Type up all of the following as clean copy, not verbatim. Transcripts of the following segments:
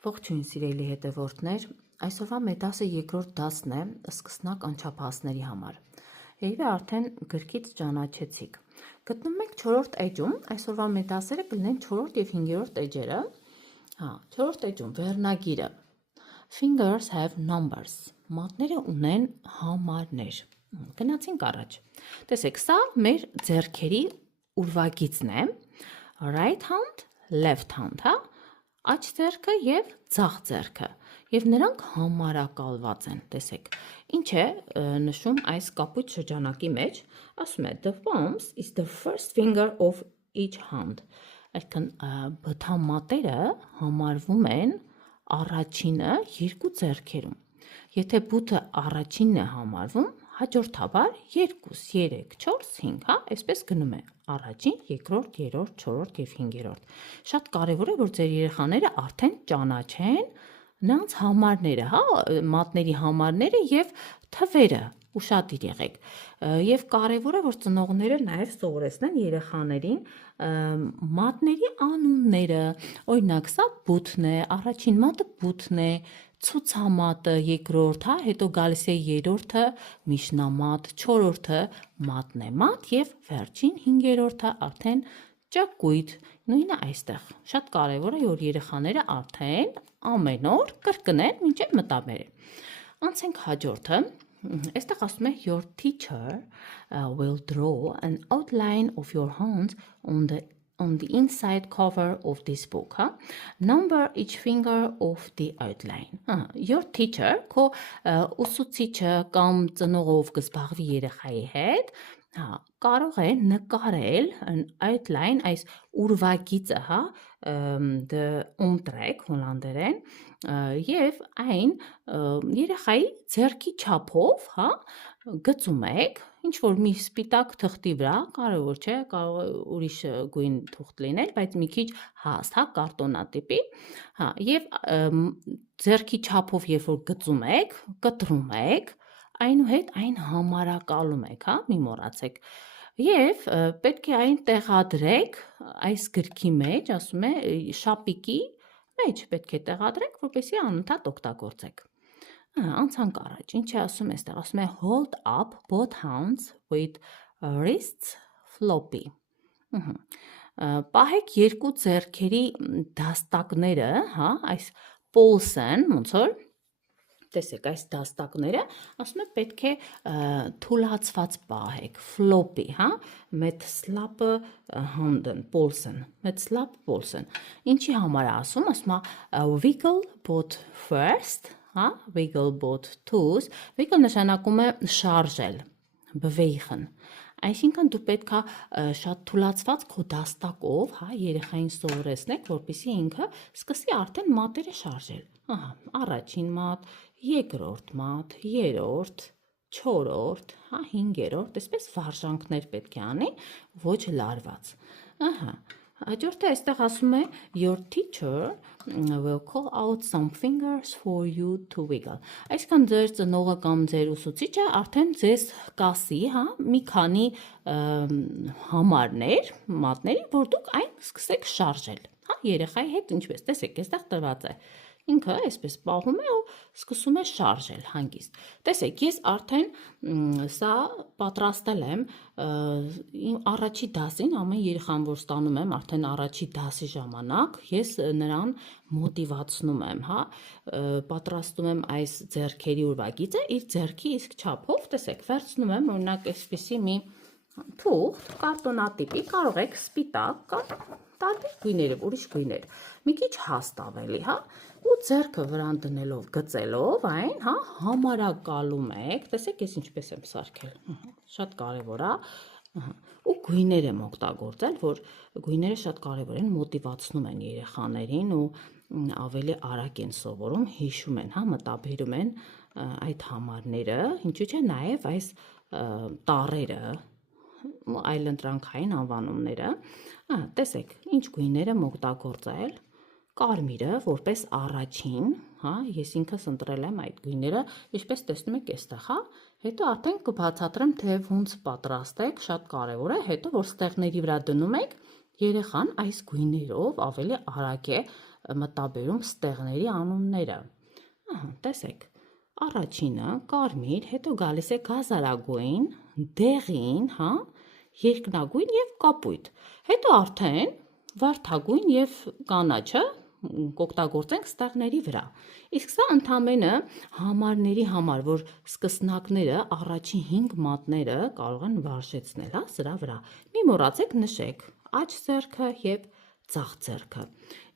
Ողջույն սիրելի հետևորդներ, այսօրվա մեր դասը երկրորդ դասն է սկսնակ անչափահասների համար։ Երևի արդեն գրքից ճանաչեցիք։ Գտնվում ենք 4-րդ էջում, այսօրվա մեր դասերը կլինեն 4-րդ եւ 5-րդ էջերը։ 4-րդ էջում վերնագիրը Fingers have numbers։ Մատները ունեն համարներ։ Գնացինք առաջ։ Տեսեք, սա մեր ձեռքերի ուրվագիծն է։ Right hand, left hand, հա? Աջ ձեռքը եւ ձախ ձեռքը եւ նրանք համարակալված են, տեսեք։ Ինչ է նշում այս կապույտ շրջանակի մեջ, ասում է the palms is the first finger of each hand։ Այսինքն բթամատերը համարվում են առաջինը երկու ձեռքերում։ Եթե բութը առաջինն է համարվում, հաջորդաբար 2, 3, 4, 5, հա, այսպես գնում է առաջին, երկրորդ, երրորդ, չորրորդ եւ 5-րդ։ Շատ կարեւոր է, որ ձեր երեխաները արդեն ճանաչեն նրանց համարները, հա, մատների համարները եւ թվերը, ուշադիր եղեք։ Եվ կարեւոր է, որ ծնողները նաեւ սովորեցնեն երեխաներին մատների անունները։ Օրինակ, սա բութն է, առաջին մատը բութն է, ցուցամատը երկրորդ, հա, հետո գալիս է երրորդը, միջնամատ, չորրորդը մատն է մատ եւ վերջին 5-րդը արդեն ճակույտ։ Նույնը այստեղ։ Շատ կարեւոր է, որ երեխաները արդեն ամեն օր կրկնեն մինչեւ մտաբերեն։ Անցենք հաջորդը։ Այստեղ ասում է your teacher will draw an outline of your hands on the inside cover of this book, huh? Number each finger of the outline. Your teacher, քո ուսուցիչը կամ ծնողով կզբաղվի երեխայի հետ, կարող է նկարել an outline, այս ուրվագիծը, հա, the omtrek հոլանդերեն, եւ այն երեխայի ձեռքի չափով, հա, գծում եք, ինչ որ մի սպիտակ թղթի վրա, կարևոր չէ, կարող է ուրիշ գույն թուղթ լինել, բայց մի քիչ հաստ, հա, կարտոնատիպի, հա, եւ ձեռքի չափով երբ որ գծում եք, կտրում եք, այնուհետ այն համարակալում եք, հա, մի մոռացեք։ Եվ պետք է այն տեղադրեք այս գրքի մեջ, ասում է, շապիկի մեջ պետք է տեղադրեք, որպեսզի անընդհատ օգտագործեք։ Անցանք առաջ, ինչ է ասում այստեղ, ասում է hold up both hands with wrists floppy։ Պահեք երկու ձեռքերի դաստակները, հա, այս պոլսեն, ոնց որ տեսեք այս դաստակները, ասում է պետք է թուլացված պահեք, floppy, հա, met slap handen, polsen, met slap polsen։ Ինչի համար է ասում է wiggle both first, հա, wiggle both toes, wiggle նշանակում է շարժել, bewegen։ Այսինքն դու պետք է շատ թուլացված քո դաստակով, հա, երեխային սովորեցնեք, որպեսզի ինքը սկսի արդեն մատերը շարժել։ Ահա, առաջին մատ, երկրորդ մատ, երրորդ, չորրորդ, հա, 5-րդ, այսպես վարժանքներ պետք է անի, ոչ լարված։ Ահա, հաջորդը այստեղ ասում է your teacher will call out some fingers for you to wiggle։ Այսքան ձեր ծնողը կամ ձեր ուսուցիչը արդեն ձեզ կասի, հա, մի քանի համարներ, մատների, որ դուք այն սկսեք շարժել, հա, երեխայի հետ ինչպես, տեսեք, այստեղ տրված է։ Ինքը այսպես պահում է ու սկսում է շարժել հանգիստ։ Տեսեք, ես արդեն սա պատրաստել եմ առաջի դասին, ամեն երեխան որ ստանում եմ արդեն առաջի դասի ժամանակ, ես նրան մոտիվացնում եմ, հա, պատրաստում եմ այս ձեռքերի ուրվագիծը իր ձեռքի իսկ չափով, տեսեք, վերցնում եմ օրինակ այսպիսի մի թուղթ, կարտոնատիպի, կարող եք սպիտակ կամ տարբեր գույներով, ուրիշ գույներ, մի քիչ հաստ ավելի, հա, ու ձեռքը վրան դնելով, գծելով այն, հա, համարակալում եք, տեսեք, ես ինչպես եմ սարքել, շատ կարևոր է, ու գույներ եմ օգտագործել, որ գույները շատ կարևոր են, մոտիվացնում են երեխաներին ու ավելի արագ են սովորում, հիշում են, հա, մտաբերում են այդ համարները, ինչու՞ չէ նաև այս տառերը, այլընտրանքային անվանումները, տեսեք, ինչ գույներ եմ օգտագործել, կարմիրը որպես առաջին, հա, ես ինքս ընտրել եմ այդ գույները, ինչպես տեսնում եք այստեղ, հա, հետո արդեն կբացատրեմ, թե ոնց պատրաստեք, շատ կարևոր է, հետո որ ստեղների վրա դնում եք, երեխան այս գույներով ավելի արագ է մտաբերում ստեղների անունները։ Տեսեք, առաջինը կարմիր, հետո գալիս է գազարագույն, դեղին, հա, երկնագույն եւ կապույտ։ Հետո արդեն վարդագույն եւ կանաչը կօգտագործենք ստեղների վրա։ Իսկ սա ընդամենը համարների համար, որ սկսնակները առաջին 5 մատները կարող են վարժեցնել, հա, սրա վրա։ Մի մոռացեք նշեք աջ ձեռքը եւ ձախ ձեռքը։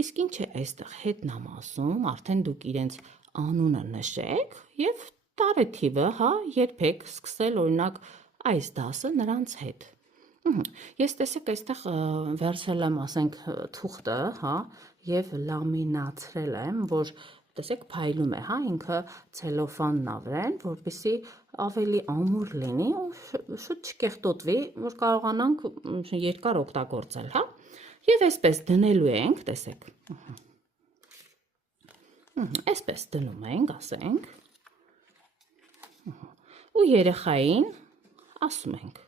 Իսկ ինչ է այստեղ հետնամ ասում, արդեն դուք իրենց անունը նշեք եւ տարեթիվը, հա, երբեք սկսել օրինակ այս դասը նրանց հետ։ Ես տեսեք այստեղ վերցրել եմ, ասենք, թուղթը, հա, եւ լամինացրել եմ, որ տեսեք փայլում է, հա, ինքը ցելոֆանն ա վրան, որպեսզի ավելի ամուր լինի ու շուտ չկեղտոտվի, որ կարողանանք երկար օգտագործել, հա։ Եվ այսպես դնելու ենք, տեսեք։ Այսպես դնում ենք, ասենք։ Ու երեխային ասում ենք։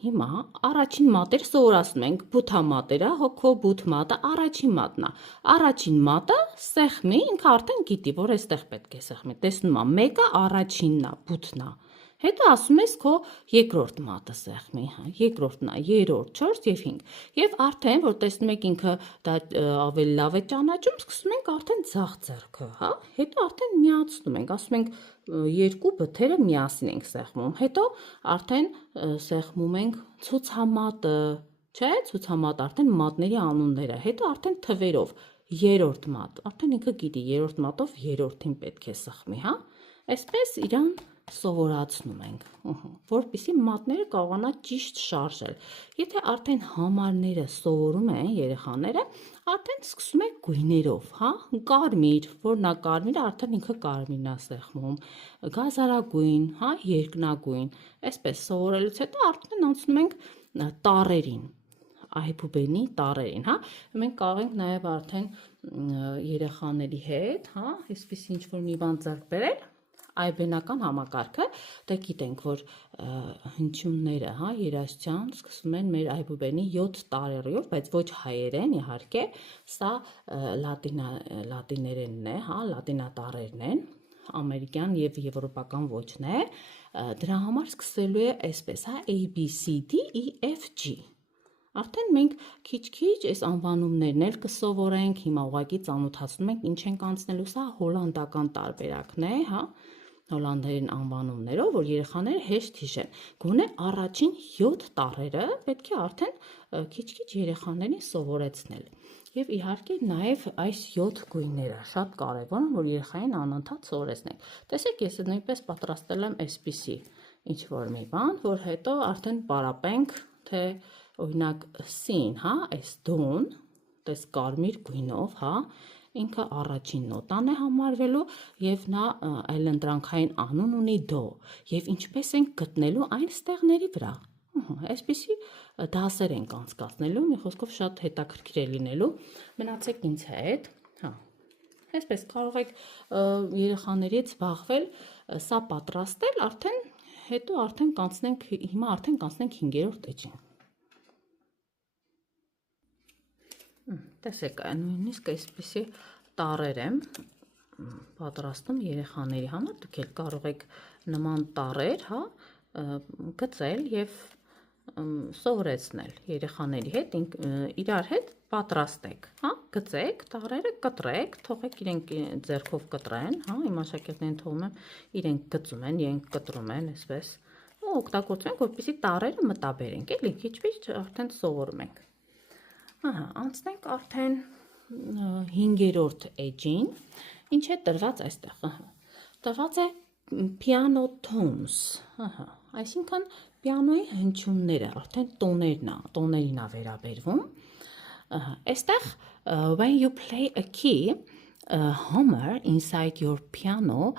Հիմա առաջին մատեր սովորացնում ենք բութամատերը, հոգո բութ մատը առաջին մատն է։ Առաջին մատը սեղմի, ինքը արդեն գիտի, որ այստեղ պետք է սեղմի։ Տեսնում ա, մեկը առաջինն է, բութն է։ Հետո ասում ես քո երկրորդ մատը սեղմի, հա, երկրորդն է, երրորդ, 4 եւ 5։ Եվ արդեն որ տեսնում եք ինքը դա ավելի լավ է ճանաչում, սկսում ենք արդեն ձախ ձեռքը, հա։ Հետո արդեն միացնում ենք, ասում ենք երկու բթերը միասին ենք սեղմում։ Հետո արդեն սեղմում ենք ցուցամատը, չէ՞, ցուցամատը արդեն մատների անունները։ Հետո արդեն թվերով երրորդ մատ, արդեն ինքը գիտի երրորդ մատով երրորդին պետք է սեղմի, հա։ Այսպես իրան սովորացնում ենք, որպեսզի մատները կարողանա ճիշտ շարժել։ Եթե արդեն համարները սովորում են երեխաները, արդեն սկսում եք գույներով, հա, կարմիր, որն է կարմիրը, արդեն ինքը կարմիրն է սեղմում, գազարագույն, հա, երկնագույն։ Այսպես սովորելուց հետո արդեն անցնում ենք տառերին, այբուբենի տառերին, հա։ Մենք կարող ենք նաև արդեն երեխաների հետ, հա, այսպես ինչ որ մի բան ձեռք բերել, այբենական համակարգը, դե գիտենք, որ հնչյունները, հա, երաժշտության սկսվում են մեր այբուբենի 7 տառերով, բայց ոչ հայերեն, իհարկե, սա լատիներենն է, հա, լատինատառերն են, ամերիկյան եւ եվրոպական ոճն է, դրա համար սկսելու է այսպես, հա, A B C D E F G։ Արդեն մենք քիչ-քիչ այս անվանումներն էլ կսովորենք, հիմա ուղղակի ծանոթացնում ենք ինչ ենք անցնելու, սա հոլանդական տարբերակն է, հա, հոլանդերեն անվանումներով, որ երեխաները հեշտ հիշեն։ Գոնե առաջին 7 տառերը պետք է արդեն քիչ-քիչ երեխաներին սովորեցնել։ Եվ իհարկե նաև այս 7 գույները շատ կարևոր են, որ երեխային անընդհատ սովորեցնենք։ Տեսեք, ես նույնպես պատրաստել եմ այսպիսի ինչ որ մի բան, որ հետո արդեն պարապենք, թե օրինակ սին, հա, այս դոն, տես կարմիր գույնով, հա, ինքը առաջին նոտան է համարվելու եւ նա այլընտրանքային անուն ունի դո եւ ինչպես ենք գտնելու այն ստեղների վրա։ Այսպիսի դասեր ենք անցկացնելու, մի խոսքով շատ հետաքրքիր է լինելու։ Մնացեք ինձ հետ, հա։ Այսպես կարող եք երեխաներից զբաղվել, սա պատրաստել, արդեն հետո արդեն կանցնենք, հիմա արդեն կանցնենք 5-րդ էջին։ Տեսեք, նույնիսկ այսպիսի տառեր եմ պատրաստում երեխաների համար, դուք էլ կարող եք նման տառեր, հա, գծել եւ սովորեցնել երեխաների հետ, իրար հետ պատրաստեք, հա, գծեք, տառերը կտրեք, թողեք իրենք ձեռքով կտրեն, հա, իմ աշակերտներին թողում եմ, իրենք գծում են, իրենք կտրում են, այսպես, ու օգտագործում ենք, որպեսզի տառերը մտաբերենք, էլի, քիչ-քիչ արդեն սովորում ենք։ Ահա, անցնենք արդեն 5-րդ էջին, ինչ է տրված այստեղ, տրված է piano tones, այսինքն պիանոյի հնչյունները, արդեն տոներին է վերաբերվում, այստեղ when you play a key, a hammer inside your piano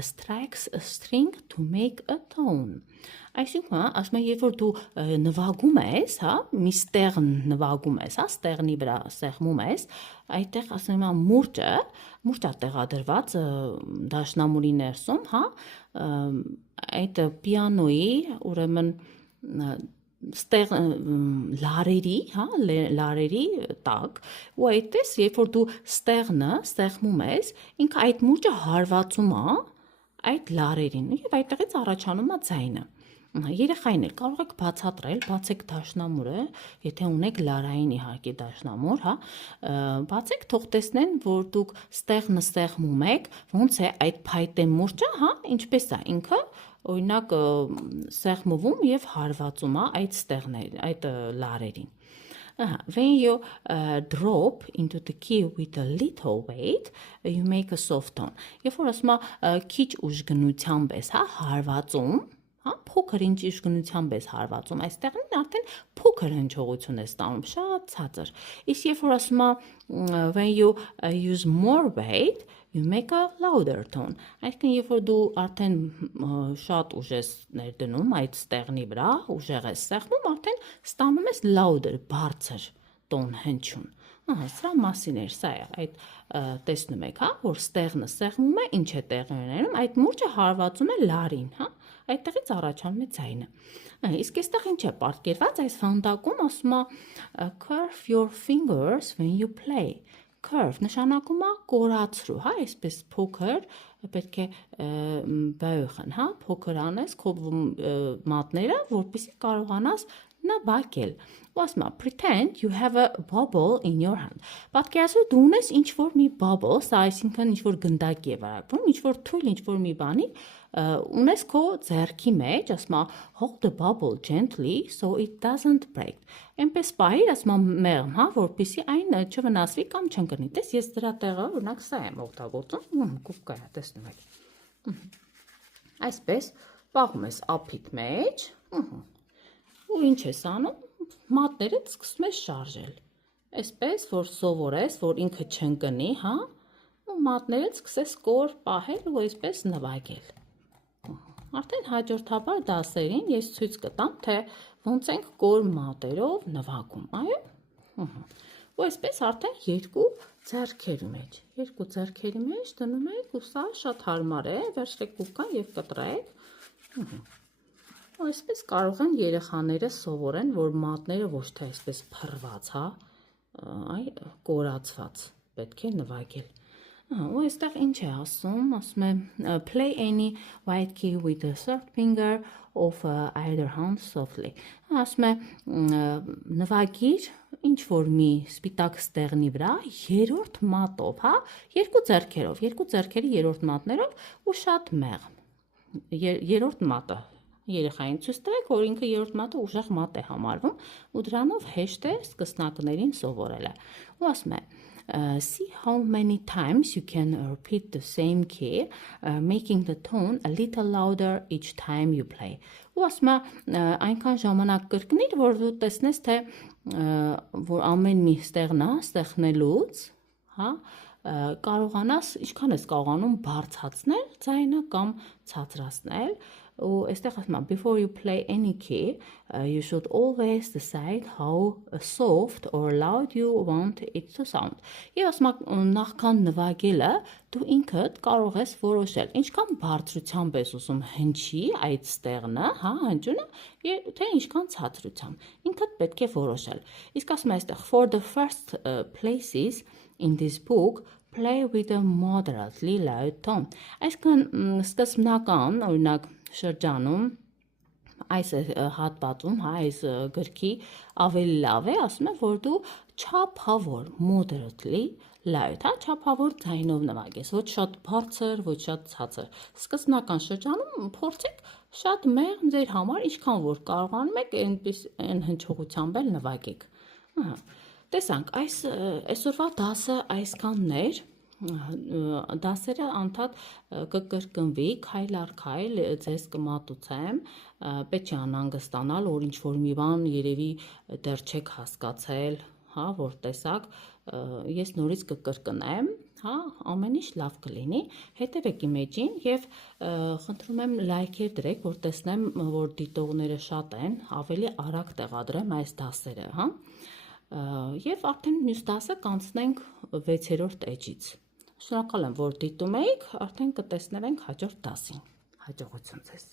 strikes a string to make a tone. Այսինքն, ասում եմ, երբ որ դու նվագում ես, հա, մի ստեղն նվագում ես, հա, ստեղնի վրա սեղմում ես, այդտեղ ասում եմ, մուրճը տեղադրված դաշնամուրի ներսում, հա, այդ պիանոյի, ուրեմն ստեղ լարերի, հա, լարերի տակ, ու այդպես, երբ որ դու ստեղնը ստեղմում ես, ինքը այդ մուրճը հարվածում է այդ լարերին, եւ այդտեղից առաջանում է ձայնը։ Երեխային էլ կարող եք բացատրել, բացեք դաշնամուրը, եթե ունեք լարային իհարկե դաշնամուր, հա, բացեք, թող տեսնեն, որ դուք ստեղնը ստեղմում եք, ոնց է այդ փայտե մուրճը, հա, ինչպես է ինքը, օրինակ սեղմվում եւ հարվածում է այդ ստեղներ, այդ լարերին։ When you drop into the key with a little weight, you make a soft tone. Երբ որ ասում քիչ ուժգնությամբ ես, հա, հարվածում, հա, փոքր ինչ ուժգնությամբ ես հարվածում, այստեղ արդեն փոքր հնչողություն է ստանում, շատ ցածր։ Իսկ երբ որ ասում when you use more weight, you make a louder tone. Այսինքն երբ որ դու արդեն շատ ուժ ես ներդնում այդ ստեղնի վրա, ուժեղ ես ստեղմում, արդեն ստանում ես louder, բարձր տոն հնչյուն։ Սրա մասին էր, սա է, այդ տեսնում եք, հա, որ ստեղնը ստեղմում է, ինչ է տեղի ունենում, այդ մուրճը հարվածում է լարին, հա, այդտեղից առաջանում է ձայնը։ Իսկ այստեղ ինչ է պատկերված, այս վանդակում ասում է curve your fingers when you play։ Curve նշանակում է կորացրու, հա, այսպես փոքր, պետք է բայոխն, հա, փոքր անես քո մատները, որպեսզի կարողանաս նվագել։ Ու ասում է pretend you have a bubble in your hand։ Պատկերացրու դու ունես ինչ-որ մի bubble, սա այսինքն ինչ-որ գնդակ է վարակվում, ինչ-որ թույլ, ինչ-որ մի բանի ունես քո ձեռքի մեջ, ասում է hold the bubble gently so it doesn't break։ Այնպես պահիր, ասում է մեղմ, հա, որպեսզի այն չվնասվի կամ չընկնի։ Տես ես դրա տեղը օրինակ սա եմ օգտագործում, կուկա է, տեսնում եք։ Այսպես պահում ես ափիդ մեջ, ու ինչ ես անում, մատներդ սկսում ես շարժել։ Այսպես, որ սովորես, որ ինքը չընկնի, հա, ու մատներդ սկսես կոր պահել ու այսպես նվագել։ Արդեն հաջորդաբար դասերին ես ցույց կտամ, թե ոնց ենք կոր մատերով նվագում, այո։ Ու այսպես արդեն երկու ձեռքերի մեջ դնում եք ու սա շատ հարմար է, վերցրեք կուկան եւ կտրեք։ Ու այսպես կարող են երեխաները սովորեն, որ մատները ոչ թե այսպես փռված, հա, այ կորացված պետք է նվագել։ Ու այստեղ ինչ է ասում է play any white key with the third finger of either hand softly։ Ասում է նվագիր ինչ որ մի սպիտակ ստեղնի վրա երրորդ մատով, հա, երկու ձեռքերի երրորդ մատներով ու շատ մեղմ։ Երրորդ մատը երեխային ցույց տվեք, որ ինքը երրորդ մատը ուժեղ մատ է համարվում ու դրանով հեշտ է սկսնակներին սովորելը։ Ու ասում է see how many times you can repeat the same key, making the tone a little louder each time you play։ Ու ասում է այնքան ժամանակ կրկնիր, որ դու տեսնես, թե որ ամեն մի ստեղնա ստեղնելուց, հա, կարողանաս, ինչքան ես կարողանում բարձրացնել ձայնը կամ ցածրացնել։ Ու այստեղ ասում է before you play any key, you should always decide how soft or loud you want it to sound։ Եվ ասում է նախքան նվագելը դու ինքդ կարող ես որոշել ինչքան բարձրությամբ ես ուզում հնչի այդ ստեղնը, հա, հնչյունը, թե ինչքան ցածրությամբ։ Ինքդ պետք է որոշել։ Իսկ ասում է այստեղ for the first places in this book play with a moderately loud tone։ Այսինքն սկզբնական, օրինակ շրջանում այս հատվածում, հա, այս գրքի ավելի լավ է, ասում է, որ դու չափավոր moderately loud, հա, չափավոր ձայնով նվագես, ոչ շատ բարձր, ոչ շատ ցածր։ Սկզբնական շրջանում փորձեք շատ մեղմ ձեր համար, ինչքան որ կարողանում եք, այն հնչողությամբ էլ նվագեք։ Տեսանք, այսօրվա դասը այսքանն էր։ Դասերը անդադ կկրկնվի, քայլ առ քայլ ձեզ կմատուցեմ, պետք չի անհանգստանալ, որ ինչ-որ մի բան երևի դեռ չեք հասկացել, հա, որ տեսակ, ես նորից կկրկնեմ, հա, ամեն ինչ լավ կլինի, հետևեք իմ էջին եւ խնդրում եմ լայքեր դրեք, որ տեսնեմ, որ դիտողները շատ են, ավելի արագ տեղադրեմ այս դասերը, հա։ Եվ արդեն մյուս դասը կանցնենք 6-րդ էջից։ Շնորհակալ եմ, որ դիտում եք, արդեն կտեսնենք հաջորդ դասին։ Հաջողություն ձեզ։